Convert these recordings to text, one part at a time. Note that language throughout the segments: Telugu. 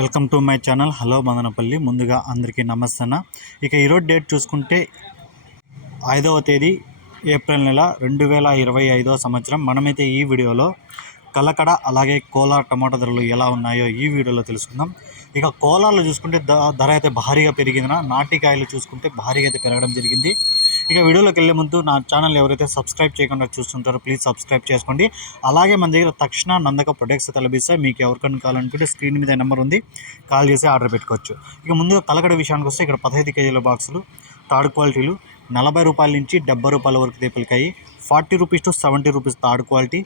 Welcome to my channel. Hello Madanapalle. ముందుగా అందరికీ నమస్తే ఇక ఈరోజు డేట్ చూసుకుంటే ఐదవ తేదీ ఏప్రిల్ నెల రెండు వేల ఇరవై ఐదవ సంవత్సరం. మనమైతే ఈ వీడియోలో కలకడ అలాగే కోలార్ టమాటా ధరలు ఎలా ఉన్నాయో ఈ వీడియోలో తెలుసుకుందాం. ఇక కోలార్లో చూసుకుంటే ద ధర అయితే భారీగా పెరిగిందిన నాటికాయలు చూసుకుంటే భారీగా అయితే పెరగడం జరిగింది. ఇక వీడియోలోకి వెళ్ళే ముందు నా ఛానల్ ఎవరైతే సబ్స్క్రైబ్ చేయకుండా చూస్తుంటారో ప్లీజ్ సబ్స్క్రైబ్ చేసుకోండి. అలాగే మన దగ్గర తక్షణ నందక ప్రొడక్ట్స్ తలపిస్తే మీకు ఎవరికైనా కావాలనుకుంటే స్క్రీన్ మీద నెంబర్ ఉంది కాల్ చేసి ఆర్డర్ పెట్టుకోవచ్చు. ఇక ముందుగా తలకడ విషయానికి వస్తే ఇక్కడ పదహైదు కేజీల బాక్సులు థర్డ్ క్వాలిటీలు నలభై రూపాయల నుంచి డెబ్బై రూపాయల వరకు తెప్పలికాయి forty rupees to seventy rupees third quality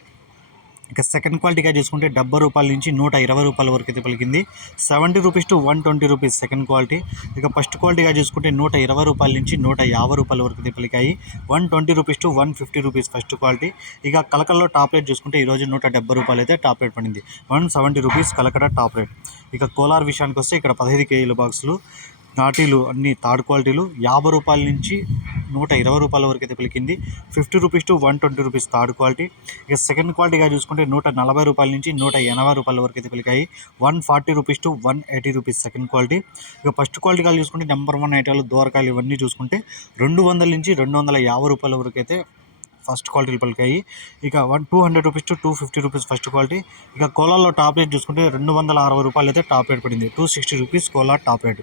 ఇక సెకండ్ క్వాలిటీగా చూసుకుంటే డెబ్బై రూపాయల నుంచి నూట ఇరవై రూపాయల వరకు అయితే పలికింది. Seventy rupees to one twenty rupees second quality. ఇక ఫస్ట్ క్వాలిటీగా చూసుకుంటే నూట ఇరవై రూపాయల నుంచి నూట యాభై రూపాయల వరకు అయితే పలికాయి. One twenty rupees to one fifty rupees first quality. ఇక కలకడలో టాప్ రేట్ చూసుకుంటే ఈరోజు నూట డెబ్బై రూపాయలు అయితే టాప్ రేట్ పడింది. One seventy rupees Kalakada top rate. ఇక కోలార్ విషయానికి వస్తే ఇక్కడ పదహైదు కేజీల బాక్సులు నాటీలు అన్ని థర్డ్ క్వాలిటీలు. యాభై రూపాయల నుంచి నూట ఇరవై రూపాయల వరకు అయితే పలికింది. Fifty rupees to one twenty rupees third quality. ఇక సెకండ్ క్వాలిటీగా చూసుకుంటే నూట నలభై రూపాయల నుంచి నూట ఎనభై రూపాయల వరకు అయితే పలికాయి. One forty rupees to one eighty rupees second quality. ఇక ఫస్ట్ క్వాలిటీ కాలు చూసుకుంటే నెంబర్ వన్ ఐటాలు దోరకాయలు ఇవన్నీ చూసుకుంటే రెండు వందల నుంచి రెండు వందల యాభై రూపాయల వరకు అయితే ఫస్ట్ క్వాలిటీలు పలికాయి. ఇక one two hundred rupees to two fifty rupees first quality. ఇక కోలాలో టాప్ రేట్ చూసుకుంటే రెండు వందల అరవై రూపాయలు అయితే టాప్ రేట్ పడింది. Two sixty rupees Kola top rate.